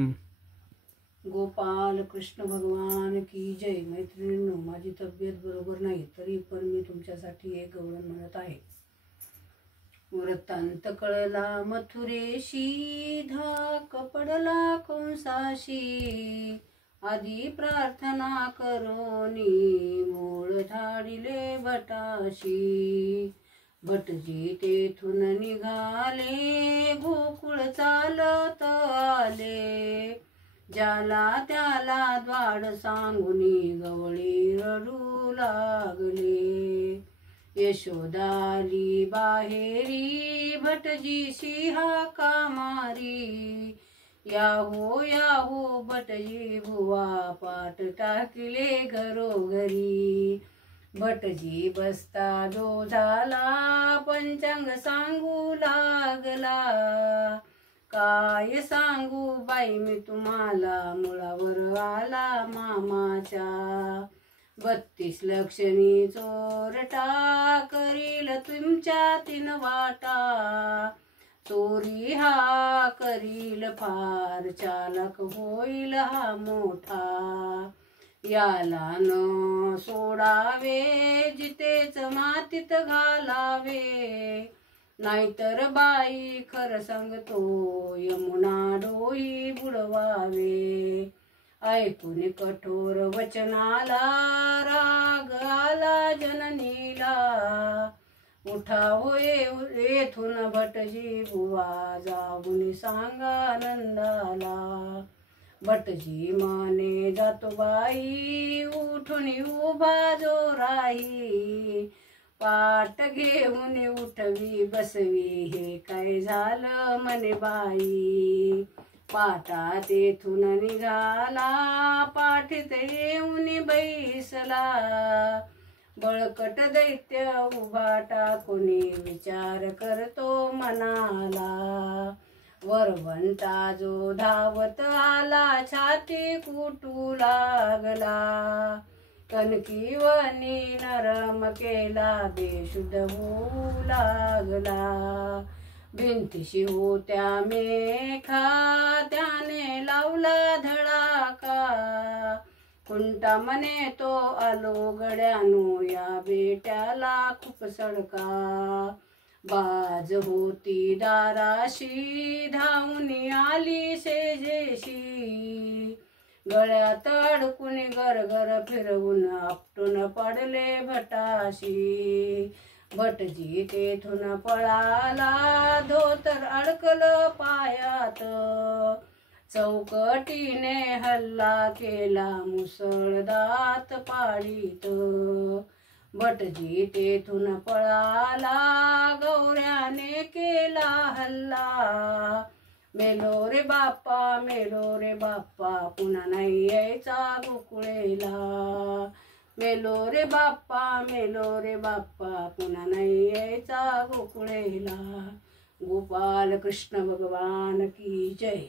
गोपाल कृष्ण भगवान की जय। मैत्रिणींनो, माझी तब्येत बरोबर नाही तरी पण मी तुमच्यासाठी एक गवळण म्हणत आहे। वृत्तांत कळला मथुरेशी, धाक पडला कंसाशी, आधी प्रार्थना करोनी मूळ धाडिले भटाशी। भटजी तेथून निघाले, गोकुळ चालत आले, ज्याला त्याला द्वाड सांगुनी गवळी रडू लागले। यशोदाली बाहेरी, भटजीशी हाका मारी, याहो भटजी बुवा, पाट टाकले घरोघरी। भटजी बसता जो झाला, पंचांग सांगू लागला, काय सांगू बाई मी तुम्हाला, मुळावर आला मामाच्या। 32 लक्षणी चोरटा, करील तुमच्या 3 वाटा, चोरी हा करील फार, चालक होईल हा मोठा। याला न सोडावे, जितेच मातीत घालावे, नाहीतर बाई खर सांगतो, यमुना डोही बुडवावे। ऐकून कठोर वचनाला, राग आला जननीला, उठावो येथून भटजी बुवा, जाऊन सांगा नंदाला। भटजी माने जातो बाई, उठून उभा जो राही, पाट घेऊन उठवी बसवी, हे काय झालं म्हणे बाई। पाटा तेथून निघाला, पाठीत येऊन बैसला, बळकट दैत्य उभा टाकून विचार करतो मनाला। वरवंटा जो धावत आला, छाती कुटू लागला, कणकीवनी नरम केला, बेशुद्ध होऊ लागला। भिंतीशी होत्या मेखा, त्याने लावला धडाका, खुंटा म्हणे तो आलो गड्यानो, या बेट्याला खूप सडका। बाज होती दाराशी, धावून आली सेजेशी, गळ्यात अडकून गरगर फिरवून आपटून पडले भटाशी। भटजी तेथून पळाला, धोतर अडकलं पायात, चौकटीने हल्ला केला, मुसळदात पाळीत। भटजी तेथून पळाला, गौऱ्याने केला हल्ला, मेलो रे बाप्पा पुन्हा नाही यायचा गोकुळेला। मेलो रे बाप्पा पुन्हा नाही यायचा गोकुळेला। गोपाल कृष्ण भगवान की जय।